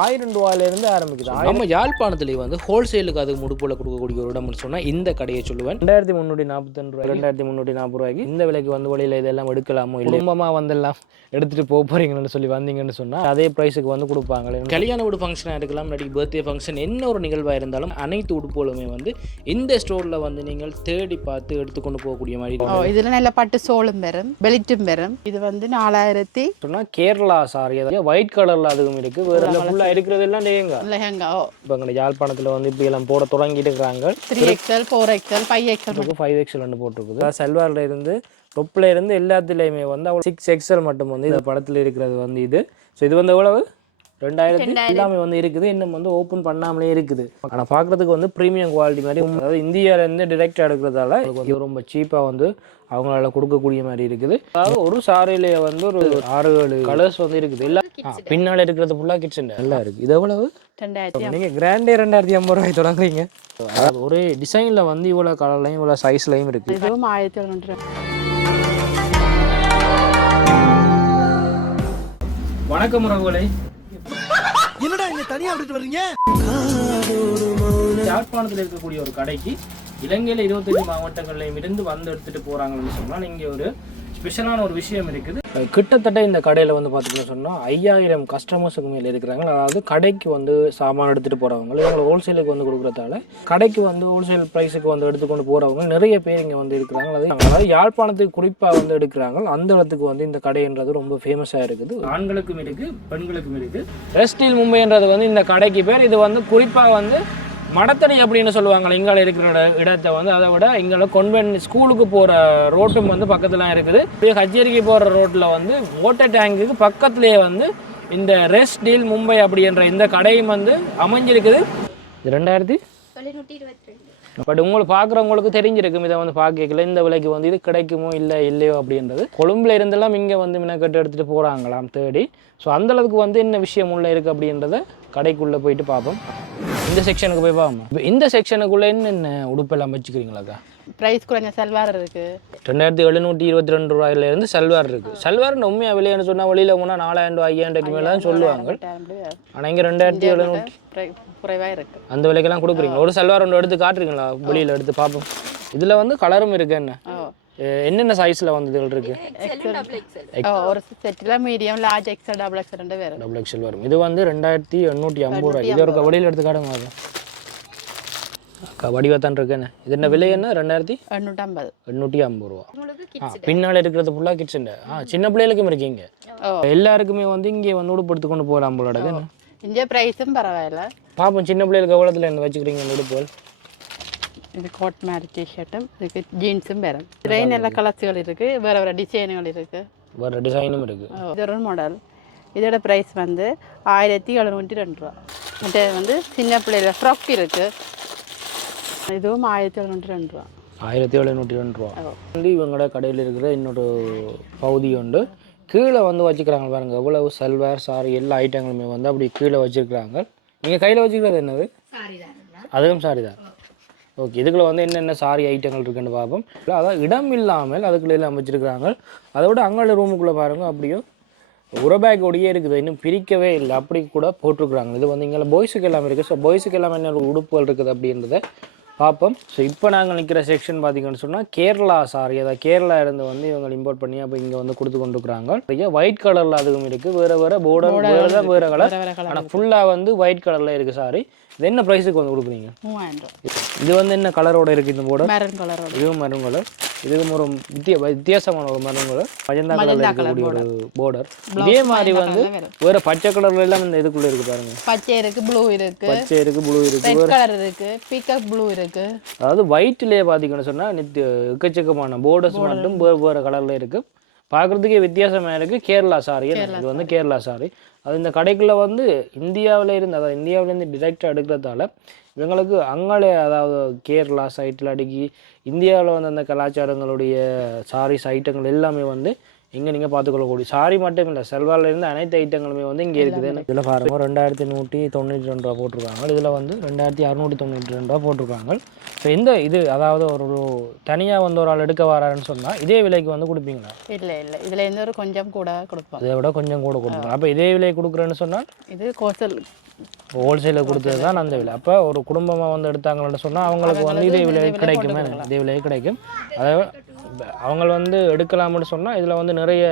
1000 ஆரம்பிக்குது. நம்ம யாழ்ப்பாணத்திலே வந்து ஹோல்சேலுக்கு அது முடுப்போல கொடுக்கக்கூடிய ஒரு இடம்னு சொன்னால் இந்த கடையை சொல்லுவேன். 2342 ரூபாய் 2340 ரூபாய்க்கு இந்த விலைக்கு வந்து வழியில் இதெல்லாம் எடுக்கலாமோ இல்லை குடும்பமாக வந்தெல்லாம் எடுத்துகிட்டு போக போகிறீங்கன்னு சொல்லி வந்தீங்கன்னு சொன்னால் அதே ப்ரைஸுக்கு வந்து கொடுப்பாங்களே. கல்யாண வீடு ஃபங்க்ஷனாக இருக்கலாம், இல்லாட்டி பர்த்டே ஃபங்க்ஷன், என்ன ஒரு நிகழ்வாக இருந்தாலும் அனைத்து உடுப்புகளுமே வந்து இந்த ஸ்டோரில் வந்து நீங்கள் தேடி பார்த்து எடுத்துக்கொண்டு போகக்கூடிய மாதிரி. இதில் நல்ல பட்டு சோளும் பெறும், பெலிட்டும் பெறும். இது வந்து 4000 சொன்னால் கேரளா சாரி, அதாவது ஒயிட் கலரில் அதுவும் இருக்குது. வேறு ஃபுல்லாக இருக்கிறது எல்லாம் லெஹங்கா. இப்போ எங்கள் யாழ்ப்பாணத்தில் வந்து இப்படி எல்லாம் போட தொடங்கிட்டு இருக்கிறாங்க. 3XL 4XL 5XL 5XL போட்டிருக்குது. சல்வாரில் இருந்து தொப்பில் இருந்து எல்லாத்துலேயுமே வந்து அவங்க 6XL மட்டும் வந்து இந்த படத்தில் இருக்கிறது வந்து இது. ஸோ இது வந்து எவ்வளவு 2000 எல்லாமே வந்து இருக்குது. இன்னும் வந்து ஓப்பன் பண்ணாமலே இருக்குது. ஆனால் பார்க்குறதுக்கு வந்து ப்ரீமியம் குவாலிட்டி மாதிரி, அதாவது இந்தியாவிலேருந்து டிரெக்டாக எடுக்கிறதால ரொம்ப சீப்பாக வந்து அவங்களால கொடுக்கக்கூடிய மாதிரி இருக்குது. அதாவது ஒரு சாரியிலேயே வந்து ஒரு 6-7 கலர்ஸ் வந்து இருக்குது. எல்லாம் பின்னால் இருக்கிறது ஃபுல்லாக கிட்சன் நல்லா இருக்குது. இது எவ்வளவு 2000. நீங்கள் கிராண்டே 2050 ரூபாய் தொடங்குறீங்க. அதாவது ஒரு டிசைனில் வந்து இவ்வளோ கலர்லையும் இவ்வளோ சைஸ்லையும் இருக்குது. இதுவும் 1700. வணக்கம் உறவுகளே, என்னடா இங்க தனியா விட்டுட்டு வர்றீங்க? யாழ்ப்பாணத்தில் இருக்கக்கூடிய ஒரு கடைக்கு இலங்கையில் 25 மாவட்டங்கள்லையும் இருந்து வந்து எடுத்துட்டு போறாங்கன்னு சொன்னால் இங்கே ஒரு ஸ்பெஷலான ஒரு விஷயம் இருக்குது. கிட்டத்தட்ட இந்த கடையில் வந்து பார்த்தீங்கன்னு சொன்னால் 5000 கஸ்டமர்ஸுக்கு மேலே இருக்கிறாங்க. அதாவது கடைக்கு வந்து சாமான் எடுத்துகிட்டு போகிறவங்க, இவங்களை ஹோல்சேலுக்கு வந்து கொடுக்குறதால கடைக்கு வந்து ஹோல்சேல் ப்ரைஸுக்கு வந்து எடுத்துக்கொண்டு போகிறவங்க நிறைய பேர் இங்கே வந்து இருக்கிறாங்க. அதாவது யாழ்ப்பாணத்துக்கு குறிப்பாக வந்து எடுக்கிறாங்க. அந்த இடத்துக்கு வந்து இந்த கடைன்றது ரொம்ப ஃபேமஸாக இருக்குது. ஆண்களுக்கும் இருக்குது, பெண்களுக்கும் இருக்குது. ரெஸ்டில் மும்பைன்றது வந்து இந்த கடைக்கு பேர். இது வந்து குறிப்பாக வந்து மடத்தடி அப்படின்னு சொல்லுவாங்க இங்கால இருக்கிற இடத்தை வந்து. அதை விட இங்கே கொன்வென்ட் ஸ்கூலுக்கு போகிற ரோட்டும் வந்து பக்கத்தில் இருக்குது. கச்சேரிக்கு போகிற ரோட்டில் வந்து வாட்டர் டேங்குக்கு பக்கத்துலேயே வந்து இந்த ரெஸ்ட் டீல் மும்பை அப்படின்ற இந்த கடையும் வந்து அமைஞ்சிருக்குது. 2022. பட் உங்களுக்கு பார்க்குறவங்களுக்கு தெரிஞ்சிருக்கும், இதை வந்து பார்க்கல இந்த விலைக்கு வந்து இது கிடைக்குமோ இல்லையோ அப்படின்றது. கொழும்புல இருந்தெல்லாம் இங்கே வந்து மினக்கட்டு எடுத்துகிட்டு போகிறாங்களாம் தேடி. ஸோ அந்தளவுக்கு வந்து என்ன விஷயம் உள்ளே இருக்குது அப்படின்றத கடைக்குள்ளே போயிட்டு பார்ப்போம். இந்த செக்ஷனுக்கு போய் பார்ப்போம். இப்போ இந்த செக்ஷனுக்குள்ளே என்னென்ன உடுப்பெல்லாம் வச்சுக்கிறீங்களாக்கா? ப்ரைஸ் குறைஞ்ச சல்வார் இருக்குது. 2722 ரூபாயிலேருந்து சல்வார் இருக்குது. சல்வார் உண்மையாக விலைன்னு சொன்னால் வெளியில் போனால் 4000 5000 மேலே தான் சொல்லுவாங்க. ஆனால் இங்கே 2700 குறைவாக இருக்குது. அந்த விலைக்கெல்லாம் கொடுக்குறீங்க. ஒரு சல்வார் ஒன்று எடுத்து காட்டுறீங்களா? வெளியில் எடுத்து பார்ப்போம். இதில் வந்து கலரும் இருக்கு. என்னென்ன சைஸில் வந்து இதில் இருக்குது? ஒரு செட்டில் medium, large, XL, double XL வேறு. டபுள் எக்ஸல் வரும். இது வந்து 2850 ரூபாய். இது ஒரு வெளியில் எடுத்து காட்டுங்க. அது வடிவத்தான் இருக்குன்னு. இது என்ன விலை? என்ன 2850 ரூபா. பின்னால் இருக்கிறது ஃபுல்லாக கிட்சன். சின்ன பிள்ளைகளுக்கும் இருக்கீங்க, எல்லாருக்குமே வந்து இங்கே வந்து உடுப்படுத்து கொண்டு போகலாம் போல. இங்கே ப்ரைஸும் பரவாயில்ல. பார்ப்போம் சின்ன பிள்ளைகளுக்கு எவ்வளோத்துல என்ன வச்சுக்கிறீங்க உடுப்புகள்? இது கோட் மாதிரி டிஷர்ட்டும் இருக்குது, ஜீன்ஸும் வேறு. ட்ரெயின் எல்லா கலர்ஸுகள் இருக்குது, வேறு டிசைனுகள் இருக்குது, வேறு டிசைனும் இருக்குது. இது ஒரு மாடல். இதோட ப்ரைஸ் வந்து 1702 ரூபா. இது வந்து சின்ன பிள்ளைல ஃப்ராக் இருக்குது. இதுவும் 1702 ரூபா. 1702 ரூபா வந்து இவங்களோட கடையில் இருக்கிற இன்னொரு பகுதி உண்டு. கீழே வந்து வச்சுக்கிறாங்க பாருங்கள், எவ்வளவு சல்வார் சாரி எல்லா ஐட்டங்களுமே வந்து அப்படி கீழே வச்சுருக்கிறாங்க. நீங்கள் கையில் வச்சுக்கிறது என்னது? அதுவும் சாரி தான். ஓகே, இதுக்குள்ள வந்து என்னென்ன சாரி ஐட்டங்கள் இருக்குன்னு பார்ப்போம். அதாவது இடம் இல்லாமல் அதுக்குள்ளே எல்லாம் வச்சுருக்கிறாங்க. அதை விட அங்கே ரூமுக்குள்ளே பாருங்கள், அப்படியும் ஒரு பேக் ஒடியே இருக்குது, இன்னும் பிரிக்கவே இல்லை, அப்படி கூட போட்டிருக்குறாங்க. இது வந்து இங்கே பாய்ஸுக்கு எல்லாம் இருக்குது. ஸோ பாய்ஸுக்கு எல்லாம் என்ன உடுப்புகள் இருக்குது அப்படின்றத பார்ப்போம். ஸோ இப்போ நாங்கள் நிற்கிற செக்ஷன் பார்த்தீங்கன்னு சொன்னால் கேரளா சாரி, அதாவது கேரளா இருந்து வந்து இவங்க இம்போர்ட் பண்ணி அப்போ இங்கே வந்து கொடுத்து கொண்டுருக்குறாங்க. ஒயிட் கலரில் அதுவும் இருக்குது, வேறு பார்டர் வேறு கலர், ஆனால் ஃபுல்லாக வந்து ஒயிட் கலரில் இருக்குது சாரி. இது என்ன ப்ரைஸுக்கு வந்து கொடுக்குறீங்க? 3000. இது வந்து என்ன கலரோட இருக்குது? இந்த போர்டர் மெரூன் கலரோட. இதுவும் மெரூன் கலர். இதுவும் ஒரு வித்தியாசமான ஒரு மெரூன் கலர், மஜந்தா கலரில் இருக்கக்கூடிய ஒரு போர்டர். இதே மாதிரி வந்து வேறு பச்சை கலர்ல எல்லாம் இந்த இதுக்குள்ளே இருக்குது பாருங்க. பச்சை இருக்குது, ப்ளூ இருக்குது, பச்சை இருக்குது, ப்ளூ இருக்குது, ரெட் கலர் இருக்குது, பீகாக் ப்ளூ இருக்குது. அதாவது ஒயிட்லேயே பார்த்தீங்கன்னு சொன்னால் எக்கச்சக்கமான போர்டர்ஸ் மட்டும் வேறு கலரில் இருக்குது. பார்க்குறதுக்கே வித்தியாசமாக இருக்குது. கேரளா சாரி, இது வந்து கேரளா சாரி. அது இந்த கடைக்குள்ளே வந்து இந்தியாவில் இருந்து, அதாவது இந்தியாவிலேருந்து டிரெக்டாக எடுக்கிறதால இவங்களுக்கு அங்காலே, அதாவது கேரளா சைட்டில் அடிக்கி இந்தியாவில் வந்து அந்த கலாச்சாரங்களுடைய சாரீஸ் ஐட்டங்கள் எல்லாமே வந்து இங்கே நீங்கள் பார்த்துக்கொள்ளக்கூடிய சாரி மட்டும் இல்லை, செல்வாரிலேருந்து அனைத்து ஐட்டங்களுமே வந்து இங்கே இருக்குது. இதில் பாருங்க 2192 ரூபா போட்டிருக்காங்க. இதில் வந்து 2692 ரூபா போட்டிருக்காங்க. ஸோ இந்த இது அதாவது ஒரு தனியாக வந்து ஒரு ஆள் எடுக்க வராருன்னு சொன்னால் இதே விலைக்கு வந்து கொடுப்பீங்களா? இல்லை இல்லை, இதில் எந்த ஒரு கொஞ்சம் கூட கொடுப்போம். இதை விட கொஞ்சம் கூட கொடுப்போம். அப்போ இதே விலைக்கு கொடுக்குறேன்னு சொன்னால் இது ஹோல்சேல் ஹோல்சேலில் கொடுத்தது தான் அந்த விலை. அப்போ ஒரு குடும்பமாக வந்து எடுத்தாங்கன்னு சொன்னால் அவங்களுக்கு வந்து இதே விலை கிடைக்குமே, இதே விலை கிடைக்கும். அதாவது அவங்க வந்து எடுக்கலாம்னு சொன்னால் இதில் வந்து நிறைய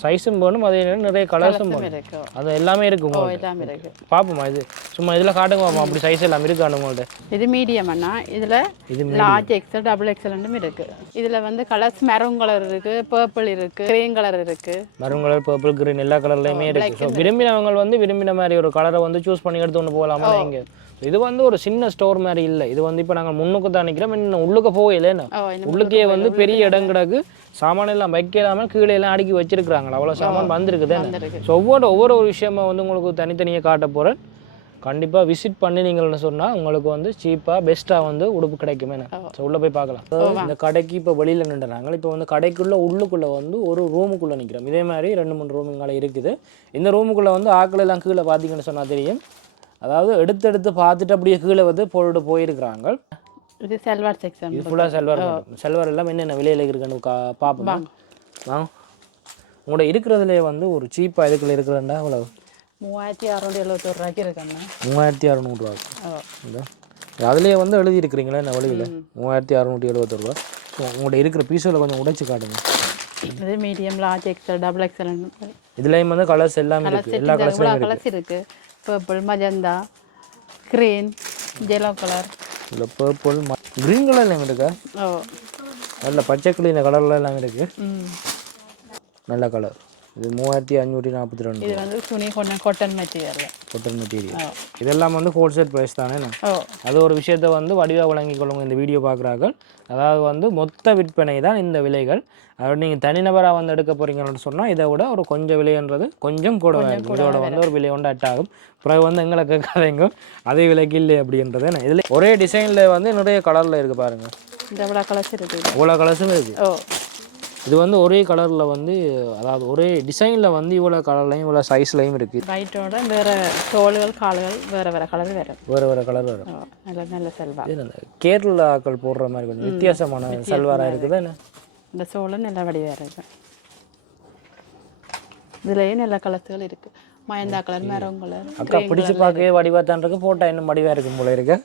சைஸும் வேணும், அதே நேரம் நிறைய கலர்ஸும் வேணும். அது எல்லாமே இருக்கும். பார்ப்போமா இது சும்மா இதில் காட்டுங்க பார்ப்போம், அப்படி சைஸ் எல்லாம் இருக்காது உங்கள்கிட்ட. இது மீடியம்னா இதில் லார்ஜ் எக்ஸல் டபுள் எக்ஸல் இருக்கு. இதில் வந்து கலர்ஸ் மெரூன் கலர் இருக்கு, பர்பிள் இருக்கு, கிரீன் கலர் இருக்கு. மெரூன் கலர், பர்பிள், கிரீன் எல்லா கலர்லையுமே இருக்கு. ஸோ விரும்பினவங்க வந்து விரும்பின மாதிரி ஒரு கலரை வந்து சூஸ் பண்ணி எடுத்து கொண்டு போகலாமா இங்கே. இது வந்து ஒரு சின்ன ஸ்டோர் மாதிரி இல்லை. இது வந்து இப்போ நாங்கள் முன்னுக்கு தான் நிற்கிறோம், இன்னும் உள்ளுக்கு போகலைன்னா உள்ளுக்கே வந்து பெரிய இடம் கிடக்கு. சாமான் எல்லாம் வைக்கலாமல் கீழே எல்லாம் அடுக்கி வச்சிருக்கிறாங்களா, அவ்வளோ சாமான் வந்திருக்குது. ஸோ ஒவ்வொரு விஷயமா வந்து உங்களுக்கு தனித்தனியாக காட்ட போகிறேன். கண்டிப்பாக விசிட் பண்ணி நீங்கள்னு சொன்னால் உங்களுக்கு வந்து சீப்பாக பெஸ்ட்டாக வந்து உடுப்பு கிடைக்குமே. ஸோ உள்ளே போய் பார்க்கலாம். இந்த கடைக்கு இப்போ வெளியில் நின்றுறாங்க. இப்போ வந்து கடைக்குள்ளே உள்ளுக்குள்ளே வந்து ஒரு ரூமுக்குள்ளே நிற்கிறோம். இதே மாதிரி 2-3 ரூமுங்களே இருக்குது. இந்த ரூமுக்குள்ளே வந்து ஆக்கள் எல்லாம் கீழே பார்த்தீங்கன்னு சொன்னால் தெரியும். அதாவது எடுத்து பார்த்துட்டு அப்படியே கீழே வந்து போட்டு போயிருக்கிறாங்க. இது செல்வார் செக்ஷன். இது ஃபுல்லாக செல்வார் எல்லாம் என்னென்ன விலையில் இருக்குன்னு பார்ப்போம். வாங்க. உங்களோட இருக்கிறதுலே வந்து ஒரு சீப்பாக இதுக்குள்ள இருக்கிறதுண்டா அவ்வளோ 3671 ரூபாய்க்கு இருக்குண்ணா. 3600 ரூபா. அதுலேயே வந்து எழுதியிருக்கிறீங்களா என்ன வழியில் 3670 ரூபா. உங்கள்கிட்ட இருக்கிற பீஸில் கொஞ்சம் உடைச்சு காட்டுங்க. இது medium, large XL, double XL. இதுலேயும் வந்து கலர்ஸ் எல்லாமே இருக்குது. எல்லா கலர்ஸ் இருக்குது. Purple, magenta, green, yellow colour. இல்லை பர்பிள், க்ரீன் கலர் எல்லாம் இருக்கா? நல்ல பச்சை கிளி இந்த கலர்லாம் எல்லாம் இருக்குது. நல்ல கலர். இது 3542. இது வந்து துணி காட்டன் மெட்டீரியல். இதெல்லாம் வந்து ஹோல்சேல் ப்ரைஸ் தானே. அது ஒரு விஷயத்தை வந்து வடிவாக வழங்கி கொள்ளுங்க இந்த வீடியோ பார்க்குறார்கள். அதாவது வந்து மொத்த விற்பனை தான் இந்த விலைகள். அதோட நீங்கள் தனிநபராக வந்து எடுக்க போகிறீங்கன்னு சொன்னால் இதை விட ஒரு கொஞ்சம் விலைன்றது கொஞ்சம் கூட இருக்கும். இதோட வந்து ஒரு விலை ஒன்று அட்டாகும். அப்புறம் வந்து எங்களை கேட்காதீங்க அதே விலைக்கு இல்லை அப்படின்றது. இதில் ஒரே டிசைனில் வந்து நிறைய கலரில் இருக்குது பாருங்கள். இவ்வளோ கலர்ஸ் இருக்குது. இவ்வளோ கலர்ஸும் இருக்குது. இது வந்து ஒரே கலரில் வந்து அதாவது ஒரே டிசைனில் வந்து இவ்வளோ கலர்லையும் இவ்வளோ சைஸ்லையும் இருக்குது. ஒயிட்டோட வேறு தோள்கள், கால்கள் வேறு கலர் வேறு கலர் வரும். நல்ல செல்வார். கேரளாக்கள் போடுற மாதிரி கொஞ்சம் வித்தியாசமான செல்வாராக இருக்குது. என்ன இந்த சோளம் நல்ல வடிவாக இருக்குது. இதுலேயே நல்ல கலர்ஸ்கள் இருக்குது. மயந்தா கலர், மெரூன் கலர். அக்கா பிடிச்சி பார்க்கவே வடிவாக தான் இருக்குது. போட்டால் இன்னும் வடிவாக இருக்கும் போல இருக்கு.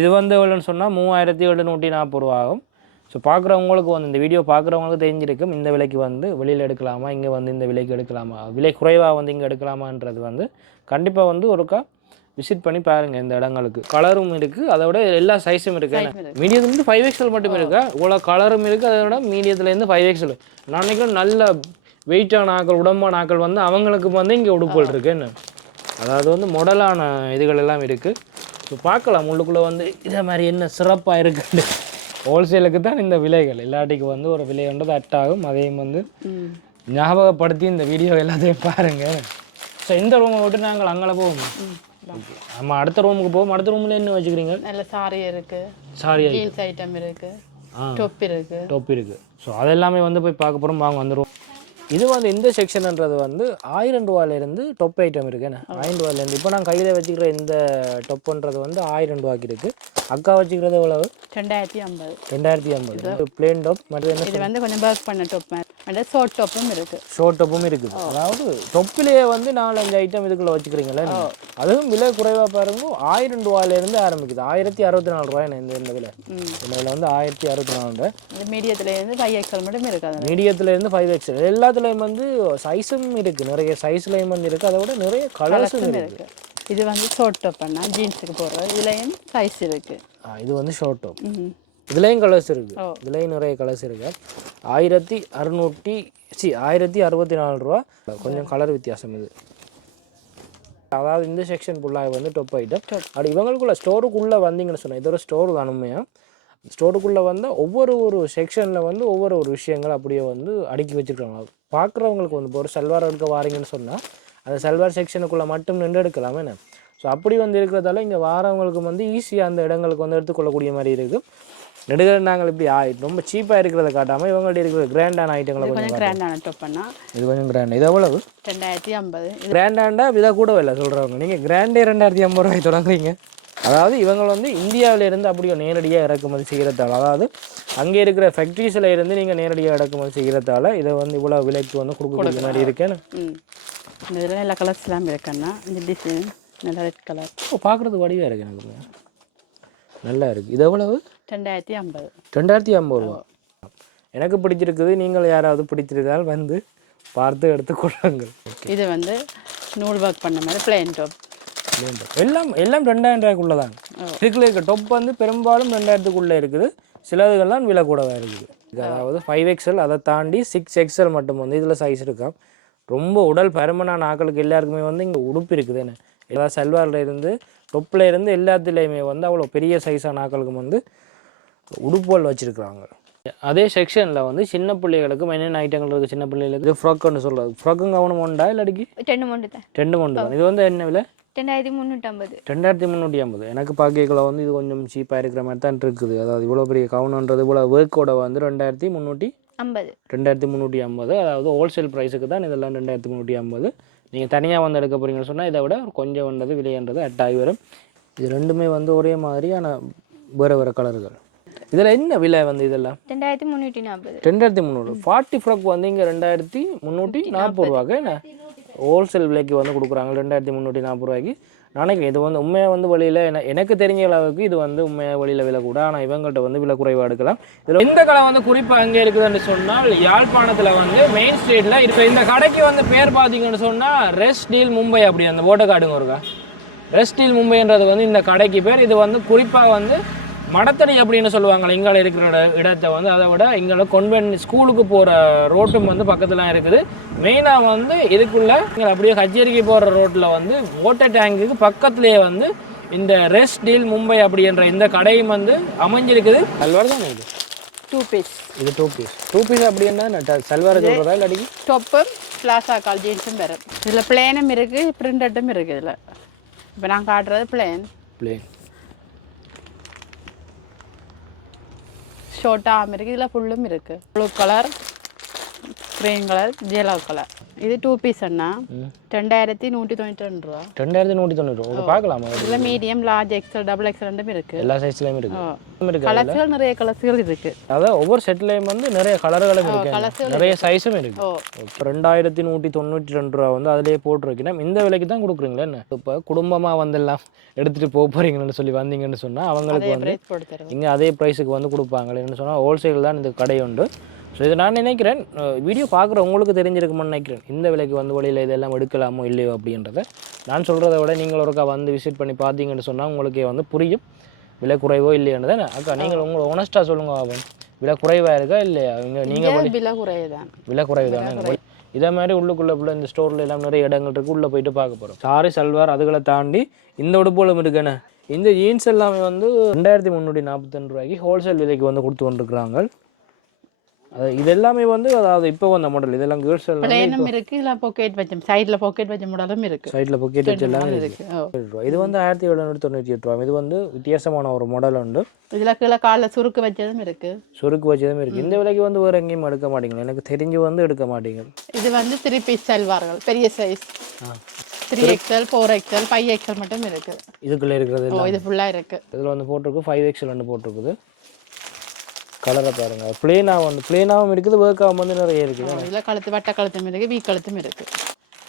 இது வந்து எவ்வளோன்னு சொன்னால் 3740 ரூபா ஆகும். ஸோ பார்க்குறவங்களுக்கு வந்து இந்த வீடியோ பார்க்குறவங்களுக்கு தெரிஞ்சிருக்கும் இந்த விலைக்கு வந்து வெளியில் எடுக்கலாமா, இங்கே வந்து இந்த விலைக்கு எடுக்கலாமா, விலை குறைவாக வந்து இங்கே எடுக்கலாமான்றது வந்து கண்டிப்பாக வந்து ஒருக்கா விசிட் பண்ணி பாருங்கள். இந்த இடங்களுக்கு கலரும் இருக்குது, அதை விட எல்லா சைஸும் இருக்குது. மீடியத்துலேருந்து 5XL மட்டும் இருக்கா, இவ்வளோ கலரும் இருக்குது. அதை விட மீடியத்துலேருந்து 5XL. நான் நினைக்கிறேன் நல்ல வெயிட்டான ஆக்கள், உடம்பான ஆக்கள் வந்து அவங்களுக்கு வந்து இங்கே உடுப்புகள் இருக்குது. என்ன அதாவது வந்து மாடலான இதுகள் எல்லாம் இருக்குது. ஸோ பார்க்கலாம் உள்ளுக்குள்ளே வந்து இதே மாதிரி என்ன சிறப்பாக இருக்குன்னு. ஹோல்சேலுக்கு தான் இந்த விலைகள். எல்லாட்டிக்கு வந்து ஒரு விலைன்றது அட்டாகும். அதையும் வந்து ஞாபகப்படுத்தி இந்த வீடியோ எல்லாத்தையும் பாருங்கள். ஸோ இந்த ரூமை விட்டு நாங்கள் அங்கே போவோம். நம்ம அடுத்த ரூமுக்கு போவோம். அடுத்த ரூமில் என்ன வச்சுக்கிறீங்க? நல்ல சாரி இருக்குது, சாரி ஜீன்ஸ் ஐட்டம் இருக்குது, டொப் இருக்குது. ஸோ அதெல்லாமே வந்து போய் பார்க்க போகிறோம். வாங்க வந்துடுவோம். இது வந்து இந்த செக்ஷன்ன்றது வந்து 1000 ரூபாயிலேருந்து டொப் ஐட்டம் இருக்குண்ணே. 1000 ரூபாயிலேருந்து இப்போ நான் கையில் வச்சுக்கிற இந்த டொப்புன்றது வந்து 1000 ரூபாய்க்கு இருக்குது. அக்கா வச்சுக்கிறது எவ்வளவு? 2050. பிளேன் டாப் மற்றும் இது வந்து கொஞ்சம் ஒர்க் பண்ண டாப் மாதிரி ஷார்ட் டாப்பும் இருக்குது. அதாவது டொப்பிலேயே வந்து 4-5 ஐட்டம் இதுக்குள்ளே வச்சுக்கிறீங்களே. அதுவும் விலை குறைவாக பாருங்க. 1000 ரூபாயிலேருந்து ஆரம்பிக்குது. 1064 ரூபாய் இந்த விலை. இந்த விலை வந்து 1064. மீடியத்துலேருந்து 5XL மட்டும் இருக்குது. மீடியத்துலேருந்து 5XL எல்லாத்துலேயும் வந்து சைஸும் இருக்குது. நிறைய சைஸ்லேயும் வந்து இருக்குது. அதை விட நிறைய கலர்ஸும் இருக்குது. இது வந்து ஷார்ட் டாப் பண்ணால் ஜீன்ஸுக்கு போடுறது. இதுலேயும் சைஸ் இருக்குது. இது வந்து ஷார்ட் டாப். இதுலேயும் கலர்ஸ் இருக்குது. இதுலேயும் நிறைய கலர்ஸ் இருக்குது. 1064 ரூபா. கொஞ்சம் கலர் வித்தியாசம் இது. அதாவது இந்த செக்ஷன் ஃபுல்லாக வந்து டொப் ஐட்டம். அப்படி இவங்களுக்குள்ள ஸ்டோருக்குள்ளே வந்தீங்கன்னு சொன்னால் இது ஒரு ஸ்டோர் தானுமையாக. ஸ்டோருக்குள்ளே வந்து ஒவ்வொரு செக்ஷனில் வந்து ஒவ்வொரு விஷயங்கள் அப்படியே வந்து அடுக்கி வச்சுருக்காங்க. பார்க்குறவங்களுக்கு வந்து இப்போ ஒரு சல்வார் எடுக்க வாரீங்கன்னு சொன்னால் அந்த சல்வார் செக்ஷனுக்குள்ளே மட்டும் நின்று எடுக்கலாமே. என்ன ஸோ அப்படி வந்து இருக்கிறதால இங்கே வாரவங்களுக்கு வந்து ஈஸியாக அந்த இடங்களுக்கு வந்து எடுத்துக்கொள்ளக்கூடிய மாதிரி இருக்குது. எடுக்கிற நாங்கள் இப்படி ரொம்ப சீப்பாக இருக்கிறத காட்டாமல் இவங்கள்ட்ட இருக்கிற கிராண்டான ஐட்டங்களை கொஞ்சம் கிராண்டான டாப் பண்ணால் இது கொஞ்சம் கிராண்ட். இது எவ்வளவு? 2050. கிராண்டாண்டா இதை கூட இல்லை சொல்கிறவங்க. நீங்கள் கிராண்டே 2050 ரூபாய் தொடங்குறீங்க. அதாவது இவங்க வந்து இந்தியாவிலேருந்து அப்படியே நேரடியாக இறக்குமதி செய்கிறதால, அதாவது அங்கே இருக்கிற ஃபேக்ட்ரிஸில் இருந்து நீங்கள் நேரடியாக இறக்குமதி செய்கிறதால இதை வந்து இவ்வளோ விலைக்கு வந்து கொடுக்கக்கூடிய மாதிரி இருக்கேன்னு. இந்த இதில் எல்லா கலர்ஸ்லாம் இருக்குன்னா இந்த டிசைன் நல்ல ரெட் கலர். பார்க்குறதுக்கு வடிவாக இருக்குது எனக்கு, நல்லா இருக்குது. இது எவ்வளவு? 2050. 2050 ரூபா. எனக்கு பிடிச்சிருக்குது. நீங்கள் யாராவது பிடிச்சிருந்தால் வந்து பார்த்து எடுத்துக்கொள்ளுங்கள். இது வந்து நூல் ஒர்க் பண்ண மாதிரி பிளேன் டாப். எல்லாம் 2000 ரூபாய்க்குள்ளே தான் இதுக்குள்ளே இருக்க டாப் வந்து பெரும்பாலும் 2000க்குள்ளே இருக்குது. சிலதுகள்லாம் விலை கூடவே இருக்குது. அதாவது 5XL, அதை தாண்டி 6XL மட்டும் வந்து இதில் சைஸ் இருக்கா. ரொம்ப உடல் பருமனான ஆக்களுக்கு எல்லாருக்குமே வந்து இங்கே உடுப்பு இருக்குது. என்ன ஏதாவது சல்வாரில் இருந்து டொப்பில் இருந்து எல்லாத்துலேயுமே வந்து அவ்வளோ பெரிய சைஸான ஆக்களுக்கு வந்து உடுப்புகள் வச்சுருக்குறாங்க. அதே செக்ஷனில் வந்து சின்ன பிள்ளைகளுக்கு என்னென்ன ஐட்டங்கள் இருக்குது சின்ன பிள்ளைகளுக்கு? இது ஃப்ராக்குன்னு சொல்கிறது. ஃப்ராக்கும் கவனம் உண்டா இல்லாடிக்கு? 2 மொண்டு தான். 2 மொண்டு தான். இது வந்து என்ன விலை? 2350. 2350. எனக்கு பார்க்கல வந்து இது கொஞ்சம் சீப்பாக இருக்கிற மாதிரி தான் இருக்குது. அதாவது இவ்வளோ பெரிய கவுனன்றது இவ்வளோ ஒர்க்கோட வந்து 2350. 2350. அதாவது ஹோல்சேல் ப்ரைஸுக்கு தான் இதெல்லாம் 2350. நீங்கள் தனியாக வந்து எடுக்க போகிறீங்கன்னு சொன்னால் இதை விட கொஞ்சம் வந்தது விலைன்றது 8000. இது ரெண்டுமே வந்து ஒரே மாதிரியான வேறு வேறு கலர்கள். இதில் என்ன விலை வந்து இதெல்லாம்? 2340. 2300. 40 ஃப்ராக் வந்து இங்கே 2340 ரூபாய்க்கு என்ன ஹோல்சேல் விலைக்கு வந்து கொடுக்குறாங்க. 2340 ரூபாய்க்கு. நினைக்கிறேன் இது வந்து உண்மையாக வந்து வழியில் எனக்கு தெரிஞ்ச அளவுக்கு இது வந்து உண்மையாக வழியில் விலை கூட. ஆனால் இவங்கள்ட்ட வந்து விலை குறைவாக எடுக்கலாம். இதில் இந்த கடை வந்து குறிப்பாக அங்கே இருக்குதுன்னு சொன்னால் யாழ்ப்பாணத்தில் வந்து மெயின் ஸ்ட்ரீட்டில் இப்போ இந்த கடைக்கு வந்து பேர் பார்த்தீங்கன்னு சொன்னால் ரெஸ்ட் டீல் மும்பை அப்படி அந்த போட்டோ காடுங்க இருக்கா. ரெஸ்ட் டீல் மும்பைன்றது வந்து இந்த கடைக்கு பேர். இது வந்து குறிப்பாக வந்து மடத்தடி அப்படின்னு சொல்லுவாங்க இங்கால இருக்கிற இடத்த வந்து. அதை விட இங்கே கொன்வென்ட் ஸ்கூலுக்கு போகிற ரோட்டும் வந்து பக்கத்தில் இருக்குது. மெயினாக வந்து இதுக்குள்ளே இங்கே அப்படியே கச்சேரிக்கு போகிற ரோட்டில் வந்து வாட்டர் டேங்குக்கு பக்கத்துலேயே வந்து இந்த ரெஸ்ட் டீல் மும்பை அப்படின்ற இந்த கடையும் வந்து அமைஞ்சிருக்குது. சல்வார் தான் இது 2 பீஸ். இது 2 பீஸ். 2 பீஸ் அப்படின்னா சல்வார் சொல்கிறதா இல்லாடி டாப்பும் பிளாசா கால் ஜீன்ஸும் வரும். இதில் பிளேனும் இருக்குது, பிரிண்டட்டும் இருக்குது. இதில் இப்போ நான் காட்டுறது பிளேன். ஷார்ட் ஆம் இருக்குது. இதில் ஃபுல்லும் இருக்குது. Blue colour, green colour, yellow colour. இது 2 பீஸ் அண்ணா 2192 ரூபா. 2190 ரூபா. பார்க்கலாமா? இதில் medium, large, XL, double XL ரெண்டுமே இருக்குது. எல்லா சைஸ்லையும் இருக்குது. கலர்ஸ்கள் நிறைய கலர்ஸ்கள் இருக்குது. அதாவது ஒவ்வொரு செட்லையும் வந்து நிறைய கலர்களும் இருக்குது, நிறைய சைஸும் இருக்குது. 2192 ரூபா வந்து அதிலேயே போட்டுருக்கீங்கன்னா இந்த விலைக்கு தான் கொடுக்குறீங்களா என்ன? இப்போ குடும்பமாக வந்து எல்லாம் எடுத்துகிட்டு போக போகிறீங்கன்னு சொல்லி வந்தீங்கன்னு சொன்னால் அவங்களுக்கு வந்து இங்கே அதே ப்ரைஸுக்கு வந்து கொடுப்பாங்க. என்னென்னு சொன்னால் ஹோல்சேல் தான் இந்த கடை உண்டு. ஸோ இதை நான் நினைக்கிறேன் வீடியோ பார்க்குற உங்களுக்கு தெரிஞ்சிருக்குமான்னு நினைக்கிறேன். இந்த விலைக்கு வந்து வழியில் இதெல்லாம் எடுக்கலாமோ இல்லையோ அப்படின்றத நான் சொல்கிறத விட நீங்கள் ஒருக்கா வந்து விசிட் பண்ணி பார்த்தீங்கன்னு சொன்னால் உங்களுக்கே வந்து புரியும் விலை குறைவோ இல்லையானதை. அக்கா நீங்கள் உங்களை ஒனஸ்ட்டாக சொல்லுங்க ஆகும், விலை குறைவாக இருக்கா இல்லையா? நீங்கள் விலை குறைவு தானே. இதே மாதிரி உள்ளுக்குள்ளே இந்த ஸ்டோரில் எல்லாம் நிறைய இடங்கள் இருக்குது. உள்ளே போயிட்டு பார்க்க போகிறோம். சாரி சல்வார் அதுகளை தாண்டி இந்த உடுப்போலும் இருக்குன்னு இந்த ஜீன்ஸ் எல்லாமே வந்து 2342 ரூபாய்க்கு ஹோல்சேல் விலைக்கு வந்து கொடுத்து கொண்டிருக்கிறாங்க. அது இது எல்லாமே வந்து அதாவது இப்போ வந்த மாடல். இதெல்லாம் கேர்ள்ஸ் எல்லாம் இருக்கு. இதெல்லாம் பாக்கெட் வச்ச சைடுல பாக்கெட் வச்ச மாடலும் இருக்கு. சைடுல பாக்கெட் வச்ச எல்லாம் இருக்கு. இது வந்து 1798 ரூபாய். இது வந்து வித்தியாசமான ஒரு மாடல் உண்டு. இதுல கீழ கால்ல சுருக்கு வச்சதும் இருக்கு. சுருக்கு வச்சதும் இருக்கு. இந்த விலைக்கு வந்து வேற எங்கேயும் எடுக்க மாட்டீங்க. எனக்கு தெரிஞ்சு வந்து எடுக்க மாட்டீங்க. இது வந்து 3 பீஸ் சல்வார்கள் பெரிய சைஸ். 3XL, 4XL, 5XL மட்டும் இருக்கு. இதுக்குள்ள இருக்கிறது எல்லாம் இது ஃபுல்லா இருக்கு. இதுல வந்து போட்டுருக்கு 5XL வந்து போட்டுருக்குது. கலரை பாருங்க. பிளேனாகவும் இருக்குது, ஒர்க்காகவும் வந்து நிறைய இருக்குது. இதில் கழுத்து வட்ட கழுத்தும் இருக்குது, வீ கழுத்தும் இருக்குது.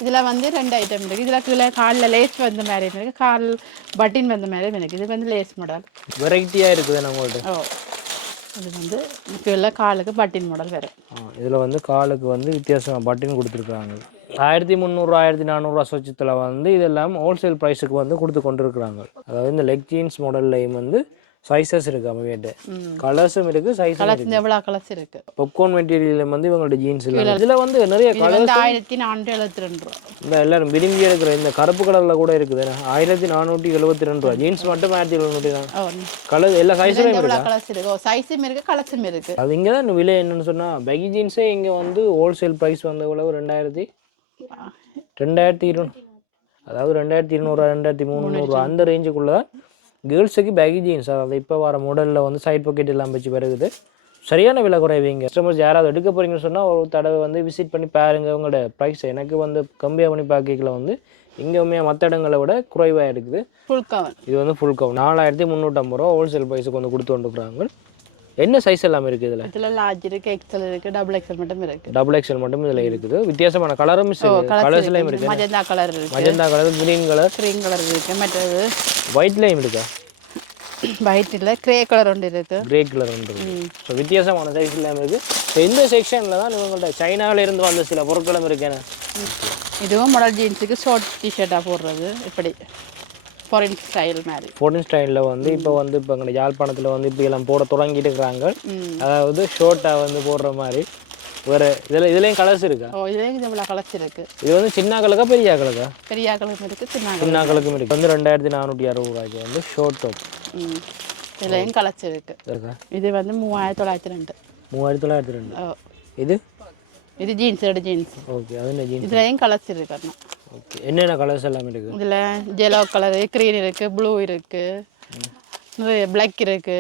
இதில் வந்து 2 ஐட்டம் இருக்குது. இதில் கீழே காலில் லேஸ் வந்த மாதிரி இருக்குது, கால் பட்டின் வந்த மாதிரி இருக்குது. இது வந்து லேஸ் மாடல் வெரைட்டியாக இருக்குது நம்மள்ட்ட. இது வந்து கீழே காலுக்கு பட்டின் மாடல் வேறு. இதில் வந்து காலுக்கு வந்து வித்தியாசமாக பட்டின் கொடுத்துருக்குறாங்க. 1300 1400 சொச்சத்தில் வந்து இதெல்லாம் ஹோல்சேல் ப்ரைஸுக்கு வந்து கொடுத்து கொண்டு இருக்கிறாங்க. அதாவது இந்த லெக் ஜீன்ஸ் மாடல்லையும் வந்து சைஸஸ் இருக்கு. அவையிட்ட கலர்ஸும் இருக்கு, சைஸும் இருக்கு. எவ்வளோ கலர்ஸ் இருக்கு. பாப்கார்ன் மெட்டீரியல் வந்து இவங்களோட ஜீன்ஸ் இல்லை. இதில் வந்து நிறைய கலர்ஸ். 1472 ரூபா. இந்த எல்லாரும் விரும்பி எடுக்கிற இந்த கருப்பு கலரில் கூட இருக்குது. 1472 ரூபா. ஜீன்ஸ் மட்டும் 1700 தான். கலர் எல்லா சைஸும் இருக்கு. சைஸும் இருக்கு, கலர்ஸும் இருக்கு. அது இங்கே தான் விலை என்னன்னு சொன்னால் பெகி ஜீன்ஸே இங்கே வந்து ஹோல்சேல் ப்ரைஸ் வந்து எவ்வளவு 2200, அதாவது 2200 2300 அந்த ரேஞ்சுக்குள்ளே தான் கேர்ள்ஸுக்கு பேகி ஜீன்ஸ். அதாவது இப்போ வர மாடலில் வந்து சைட் பாக்கெட் எல்லாம் வச்சு வருகுது. சரியான விலை குறைவீங்க. கஸ்டமர்ஸ் யாராவது எடுக்க போகிறீங்கன்னு சொன்னால் ஒரு தடவை வந்து விசிட் பண்ணி பாருங்கள். உங்களோட ப்ரைஸ் எனக்கு வந்து கம்மியாக பண்ணி பார்க்கல வந்து இங்கே மற்ற இடங்களை விட குறைவாக இருக்குது. Full cover. இது வந்து ஃபுல் கவர் 4350 ரூபா ஹோல்சேல் ப்ரைஸுக்கு வந்து கொடுத்து கொண்டுருக்குறாங்க. என்ன சைஸ் எல்லாமே இருக்குது இதில்? இதில் லார்ஜ் இருக்கு, எக்ஸல் இருக்கு, டபுள் எக்ஸல் மட்டும் இருக்கு. டபுள் எக்ஸல் மட்டும் இதில் இருக்குது. வித்தியாசமான கலரும் கலர்ஸ்லையும் இருக்குது. மஜந்தா கலர் இருக்கு, magenta colour, green colour, green colour இருக்கு. மற்றது ஒயிட்லேயும் இருக்கா? ஒயிட் இல்லை, கிரே கலர் ஒன்று இருக்கு, கிரே கலர் ஒன்று. ஸோ வித்தியாசமான சைஸ் எல்லாமே இருக்குது. ஸோ இந்த செக்ஷனில் தான் இவங்கள்ட்ட சைனாவில் இருந்து வந்த சில பொருட்களும் இருக்கேன்னு. இதுவும் மாடல் ஜீன்ஸுக்கு ஷார்ட் டிஷர்ட்டாக போடுறது, இப்படி ஃபாரின் ஸ்டைல் மாதிரி. ஃபாரின் ஸ்டைலில் வந்து இப்போ எங்கள் யாழ்ப்பாணத்தில் வந்து இப்போ எல்லாம் போட தொடங்கிட்டு இருக்கிறாங்க. அதாவது ஷோர்ட்டாக வந்து போடுற மாதிரி. வேறு இதுலேயும் கலர்ஸ் இருக்கா? இதுலேயும் இவ்வளோ கலர்ஸ் இருக்குது. இது வந்து சின்ன கலக்கா பெரிய கலக்கா? பெரிய கலக்கும் இருக்குது, சின்ன கலக்கும் இருக்குது. வந்து 2460 ரூபாய்க்கு வந்து ஷோர்ட் டாப். இதுலேயும் கலர்ஸ் இருக்குது. இது வந்து 3902. 3902. இது இது ஜீன்ஸோட ஜீன்ஸ். ஓகே, அது என்ன ஜீன்ஸ்? இதுலேயும் கலர்ஸ் இருக்கு. ஓகே, என்னென்ன கலர்ஸ் எல்லாமே இருக்குது? இதில் ஜெலோ கலரு, க்ரீன் இருக்குது, ப்ளூ இருக்குது, நிறைய பிளாக் இருக்குது,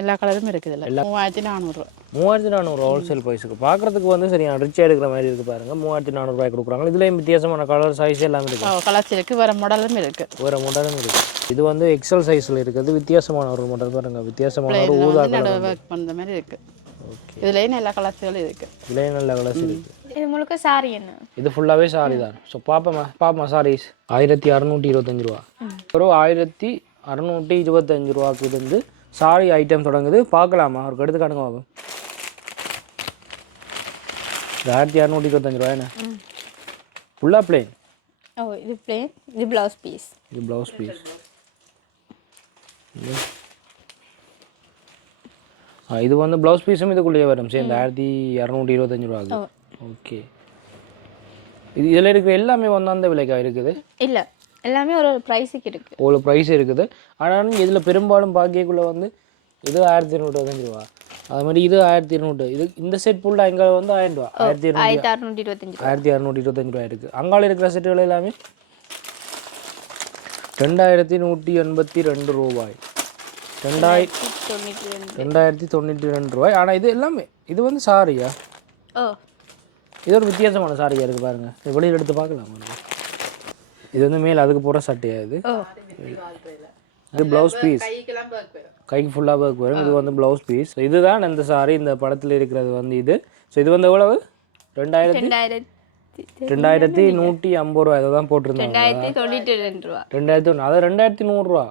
எல்லா கலரும் இருக்குது. இதில் 3400. 3400 ஹோல்சேல் ப்ரைஸுக்கு. பார்க்குறதுக்கு வந்து சரியான ரிச்சாக எடுக்கிற மாதிரி இருக்குது பாருங்கள். 3400 ரூபாய்க்கு கொடுக்குறாங்க. இதுலேயும் வித்தியாசமான கலர் சைஸ் எல்லாமே இருக்குது. கலர்ஸ் இருக்குது, வேறு மாடலும் இருக்குது. வேறு மாடலும் இருக்குது. இது வந்து எக்ஸல் சைஸில் இருக்குது. வித்தியாசமான ஒரு மாடல் பாருங்கள். வித்தியாசமான ஒரு ஊதா கலர் ஒர்க் பண்ணுற மாதிரி இருக்குது. ஓகே, இதுலேயும் எல்லா கலர்ஸ்களும் இருக்குது. இதுலேயும் நல்ல கலர்ஸ் இருக்குது. இது முழுக்க சாரி என்ன? இது ஃபுல்லாகவே சாரி தான். ஸோ பாப்பா சாரீஸ் 1625 ரூபா. ஒரு 1625 ரூபாய்க்கு இருந்து சாரி ஐட்டம் தொடங்குது. பார்க்கலாமா? ஒரு எடுத்து காணுங்க பாப்பா. 1625 ரூபா என்ன? ஃபுல்லாக பிளேன். இது பிளேன், இது ப்ளவுஸ் பீஸ். இது ப்ளவுஸ் பீஸ். இது வந்து ப்ளவுஸ் பீஸும் இதுக்குள்ளேயே வரும். சரி, இந்த 1625 ரூபாய்க்கு. ஓகே, இதில் இருக்கிற எல்லாமே வந்து அந்த விலைக்காக இருக்குது? இல்லை, எல்லாமே ஒரு ப்ரைஸுக்கு இருக்குது. ஒரு ப்ரைஸ் இருக்குது. ஆனால் இதில் பெரும்பாலும் பாக்கியக்குள்ளே வந்து இது 1225 ரூபா. அது மாதிரி இது 1200. இது இந்த செட் ஃபுல்லாக எங்கே வந்து 1000 ரூபா. 1625 ரூபா இருக்குது. அங்கால இருக்கிற செட்டுகள் எல்லாமே 2182 ரூபாய். 2092 ரூபாய். ஆனால் இது எல்லாமே இது வந்து சாரியா? இது ஒரு வித்தியாசமான சாரியாக இருக்குது பாருங்கள். இது வெளியில் எடுத்து பார்க்கலாம். இது வந்து மேலே அதுக்கு போகிற சட்டையா? இது ப்ளவுஸ் பீஸ், கைக்கு ஃபுல்லாக ஒர்க் வரும். இது வந்து ப்ளவுஸ் பீஸ். இதுதான் இந்த சாரி இந்த படத்தில் இருக்கிறது வந்து இது. ஸோ இது வந்து எவ்வளவு? 2150 ரூபா. இதை தான் போட்டிருந்தாங்க. 2092 ரூபா. 2001. அது 2100 ரூபா.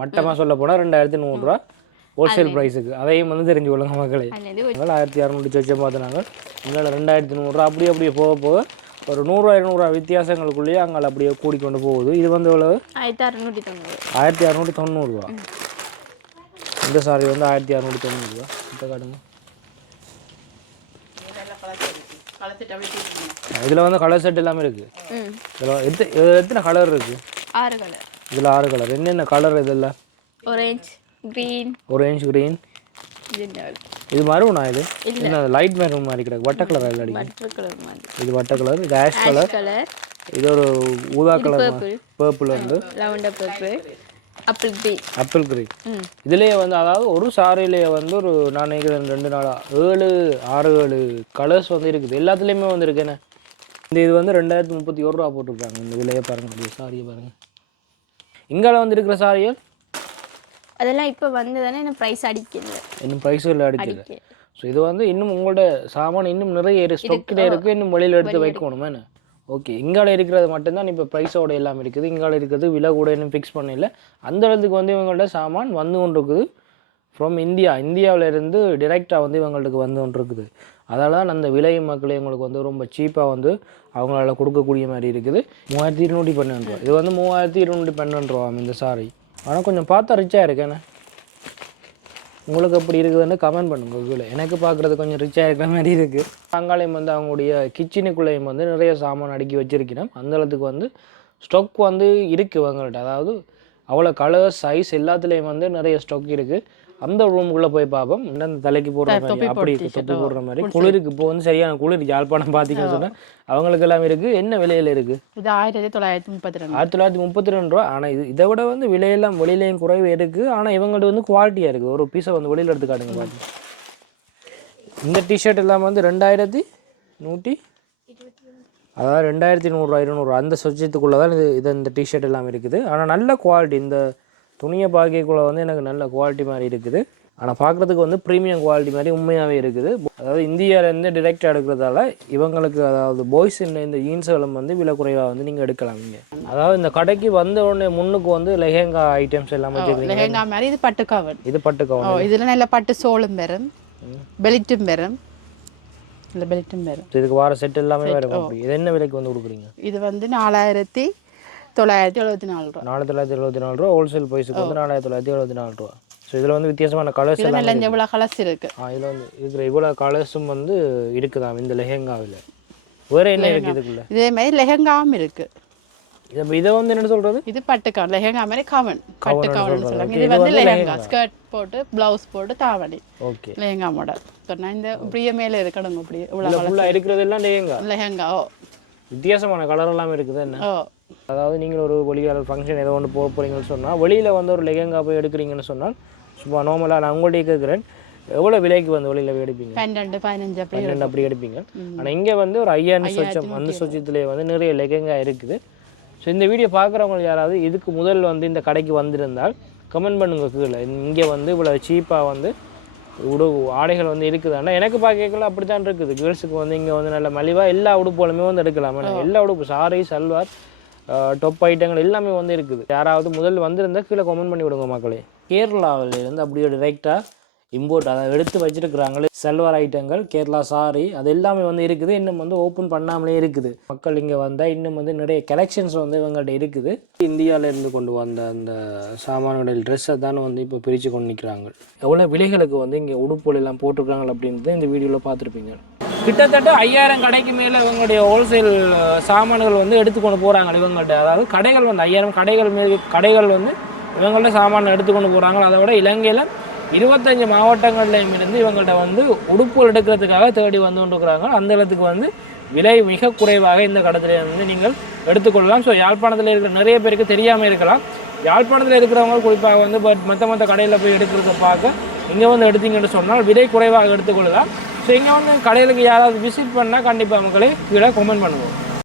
மட்டமாக சொல்ல போனால் 2100 ரூபா ஹோல்சேல் ப்ரைஸுக்கு. அதையும் வந்து தெரிஞ்சு கொள்ளுங்க மக்களே. 1600 சொச்சம் பார்த்துனாங்க. இங்கே 2100 ரூபா. அப்படியே போக போக ஒரு 100 200 வித்தியாசங்களுக்குள்ளேயே அங்கே அப்படியே கூடிக்கொண்டு போகுது. இது வந்து எவ்வளவு? 1690 ரூபா. இந்த சாரி வந்து 1690 ரூபா. இப்போ காட்டுங்க. இதில் வந்து கலர் செட் எல்லாமே இருக்குது. இதில் எத்தனை கலர் இருக்குது? 6 கலர். இதில் 6 கலர். என்னென்ன கலர் இதெல்லாம்? Orange, green. இது மரூனா? இது என்ன லைட் மெரூன் மாதிரி கிடக்கு. வட்ட கலர் இல்லை? இது வட்ட கலர். இது ஆஷ் கலர். இது ஒரு ஊதா கலர், பர்பிள் வந்து லெவண்டர் பர்பிள், ஆப்பிள் கிரீன். இதுலேயே வந்து அதாவது ஒரு சாரிலேயே வந்து ஒரு நான் நினைக்கிறேன் 2 நாளாக 7 கலர்ஸ் வந்து இருக்குது. எல்லாத்துலேயுமே வந்து இருக்குண்ணே. இது வந்து 2031 ரூபா போட்டிருக்காங்க. இந்த விலையை பாருங்கள். சாரியை பாருங்கள். இங்கால வந்து இருக்கிற சாரிகள் அதெல்லாம் இப்போ வந்து தானே என்ன ப்ரைஸ் அடிக்கல, இன்னும் ப்ரைஸும் அடிக்கல. ஸோ இது வந்து இன்னும் உங்களோட சாமான் இன்னும் நிறைய ஸ்டாக்கில் இருக்குது. இன்னும் வெளியில் எடுத்து வைக்கணுமே என்ன? ஓகே, இங்கால இருக்கிறது மட்டும்தான் இப்போ ப்ரைஸோட எல்லாம் இருக்குது. இங்கால இருக்கிறது விலை கூட இன்னும் ஃபிக்ஸ் பண்ணல. அந்த இடத்துக்கு வந்து இவங்கள்ட்ட சாமான் வந்து கொண்டு இருக்குது. ஃப்ரம் இந்தியாவிலேருந்து டிரெக்டாக வந்து இவங்களுக்கு வந்து கொண்டு இருக்குது. அதனால தான் அந்த விலை மக்களே உங்களுக்கு வந்து ரொம்ப சீப்பாக வந்து அவங்களால கொடுக்கக்கூடிய மாதிரி இருக்குது. 3212 ரூபா. இது வந்து 3212 ரூபா இந்த சாரி. ஆனால் கொஞ்சம் பார்த்தா ரிச்சாக இருக்கேண்ணே. உங்களுக்கு எப்படி இருக்குதுன்னு கமெண்ட் பண்ணுங்க கீழே. எனக்கு பார்க்குறது கொஞ்சம் ரிச்சாக இருக்கிற மாதிரி இருக்குது. அங்காலையும் வந்து அவங்களுடைய கிச்சனுக்குள்ளேயும் வந்து நிறைய சாமான் அடுக்கி வச்சுருக்கணும். அந்தளத்துக்கு வந்து ஸ்டாக் வந்து இருக்குது இவங்கள்ட்ட. அதாவது அவ்வளோ கலர் சைஸ் எல்லாத்துலேயும் வந்து நிறைய ஸ்டாக் இருக்குது. அந்த ரூமுக்குள்ளே போய் பார்ப்போம். அந்த தலைக்கு போடுற மாதிரி அப்படி தொப்பி போடுற மாதிரி குளிருக்கு. இப்போ வந்து சரியான குளிர் யாழ்ப்பாணம் பார்த்தீங்கன்னு சொன்னால் அவங்களுக்கு எல்லாம் இருக்குது. என்ன விலையில் இருக்குது? இது 1932. 1932 ரூபா. ஆனால் இதை விட வந்து விலையெல்லாம் வெளியிலையும் குறைவு இருக்குது. ஆனால் இவங்கள்ட்ட வந்து குவாலிட்டியாக இருக்குது. ஒரு பீஸை வந்து வெளியில் எடுத்து காட்டுங்க பார்த்து. இந்த டிஷர்ட் எல்லாம் வந்து 2100, அதாவது 2100 200 அந்த சொச்சத்துக்குள்ளே தான் இந்த டிஷர்ட் எல்லாம் இருக்குது. ஆனால் நல்ல குவாலிட்டி. இந்த துணியை பார்க்கக்குள்ளே வந்து எனக்கு நல்ல குவாலிட்டி மாதிரி இருக்குது. ஆனால் பார்க்குறதுக்கு வந்து ப்ரீமியம் குவாலிட்டி மாதிரி உண்மையாகவே இருக்குது. அதாவது இந்தியாவிலேருந்து டிரெக்டாக எடுக்கிறதால இவங்களுக்கு அதாவது பாய்ஸ் இந்த ஜீன்ஸுகளும் வந்து விலை குறைவாக வந்து நீங்கள் எடுக்கலாம். நீங்கள் அதாவது இந்த கடைக்கு வந்த உடனே முன்னுக்கு வந்து லெஹெங்கா ஐட்டம்ஸ் எல்லாம் வச்சுருக்கீங்க. லெஹெங்கா மாதிரி இது பட்டு கவன். இது பட்டு கவன். இதில் நல்ல பட்டு சோளும் பெறும், பெலிட்டும் பெறும், இல்லை பெலிட்டும் பெறும். இதுக்கு வர செட் எல்லாமே வேறு. இது என்ன விலைக்கு வந்து கொடுக்குறீங்க? இது வந்து 4974 ரூபா. 4974 ரூபா. ஹோல்சேல் ப்ரைஸுக்கு வந்து 4974 ரூபா. ஸோ இதில் வந்து வித்தியாசமான கலர்ஸ் எல்லாம் இவ்வளோ கலர்ஸ் இருக்கு. இதில் வந்து இருக்கிற இவ்வளோ கலர்ஸும் வந்து இருக்குதாம் இந்த லெஹெங்காவில். வேறு என்ன இருக்குது இதுக்குள்ள? இதே மாதிரி லெஹெங்காவும் இருக்கு. இதை வந்து என்ன சொல்றது? இது பட்டு கவன். லெஹெங்கா மாதிரி கவன், பட்டு கவன் சொல்லுவாங்க. இது வந்து லெஹெங்கா ஸ்கர்ட் போட்டு ப்ளவுஸ் போட்டு தாவணி. Okay, lehenga model. சொன்னா இந்த இப்படியே மேலே இருக்கணும். அப்படியே இவ்வளோ ஃபுல்லாக இருக்கிறது எல்லாம் லெஹெங்கா. லெஹெங்கா. வித்தியாசமான கலர் எல்லாமே இருக்குது என்ன? அதாவது நீங்கள் ஒரு வெளியாளர் ஃபங்க்ஷன் ஏதோ ஒன்று போக போகிறீங்கன்னு சொன்னால் வெளியில் வந்து ஒரு லெஹெங்கா போய் எடுக்கிறீங்கன்னு சொன்னால் சும்மா நார்மலாக நான் உங்கள்கிட்ட கேட்குறேன், எவ்வளோ விலைக்கு வந்து வெளியில் போய் எடுப்பீங்க? 12-15 அப்படி எடுப்பீங்க. ஆனால் இங்கே வந்து ஒரு 5000 சொச்சம் அந்த சொச்சத்துலேயே வந்து நிறைய லெஹெங்கா இருக்குது. ஸோ இந்த வீடியோ பார்க்குறவங்க யாராவது இதுக்கு முதல் வந்து இந்த கடைக்கு வந்திருந்தால் கமெண்ட் பண்ணுங்க கீழே. இங்கே வந்து இவ்வளோ சீப்பாக வந்து ஆடைகள் வந்து இருக்குது. ஆனால் எனக்கு பார்க்கல அப்படி தான் இருக்குது. கேர்ள்ஸுக்கு வந்து இங்கே வந்து நல்ல மலிவாக எல்லா உடுப்புகளுமே வந்து எடுக்கலாம். எல்லா உடுப்பு சாரி, சல்வார், டொப் ஐட்டங்கள் எல்லாமே வந்து இருக்குது. யாராவது முதல் வந்திருந்தால் கீழே கமெண்ட் பண்ணி விடுங்க மக்களே. கேரளாவிலேருந்து அப்படியே டைரெக்டாக இம்போர்ட் அதை எடுத்து வச்சுருக்குறாங்களே சல்வார் ஐட்டங்கள், கேரளா சாரி, அது எல்லாமே வந்து இருக்குது. இன்னும் வந்து ஓப்பன் பண்ணாமலே இருக்குது. மக்கள் இங்கே வந்தால் இன்னும் வந்து நிறைய கலெக்ஷன்ஸ் வந்து இவங்கள்ட்ட இருக்குது. இந்தியாவிலேருந்து கொண்டு வந்த அந்த சாமான்கள் ட்ரெஸ்ஸை தானே வந்து இப்போ பிரித்து கொண்டு நிற்கிறாங்க. எவ்வளோ விலைகளுக்கு வந்து இங்கே உடுப்புகள் எல்லாம் போட்டிருக்காங்க அப்படின்றது இந்த வீடியோவில் பார்த்துருப்பீங்க. கிட்டத்தட்ட 5000 கடைக்கு மேலே இவங்களுடைய ஹோல்சேல் சாமான்கள் வந்து எடுத்துக்கொண்டு போகிறாங்க இவங்கள்ட்ட. அதாவது கடைகள் வந்து 5000 கடைகள் வந்து இவங்கள்ட்ட சாமான் எடுத்துக்கொண்டு போகிறாங்க. அதை விட இலங்கையில் 25 மாவட்டங்கள்லையும் இருந்து இவங்கள்ட்ட வந்து உடுப்புகள் எடுக்கிறதுக்காக தேடி வந்து கொண்டிருக்கிறாங்க. அந்த இடத்துக்கு வந்து விலை மிக குறைவாக இந்த கடத்தில் வந்து நீங்கள் எடுத்துக்கொள்ளலாம். ஸோ யாழ்ப்பாணத்தில் இருக்கிற நிறைய பேருக்கு தெரியாமல் இருக்கலாம். யாழ்ப்பாணத்தில் இருக்கிறவங்க குறிப்பாக வந்து மற்ற கடையில் போய் எடுக்கிறத பார்க்க இங்கே வந்து எடுத்தீங்கன்னு சொன்னால் விலை குறைவாக எடுத்துக்கொள்ளலாம். ஸோ இங்கே வந்து கடைகளுக்கு யாராவது விசிட் பண்ணால் கண்டிப்பாக மக்களே கீழே கமெண்ட் பண்ணுவோம்.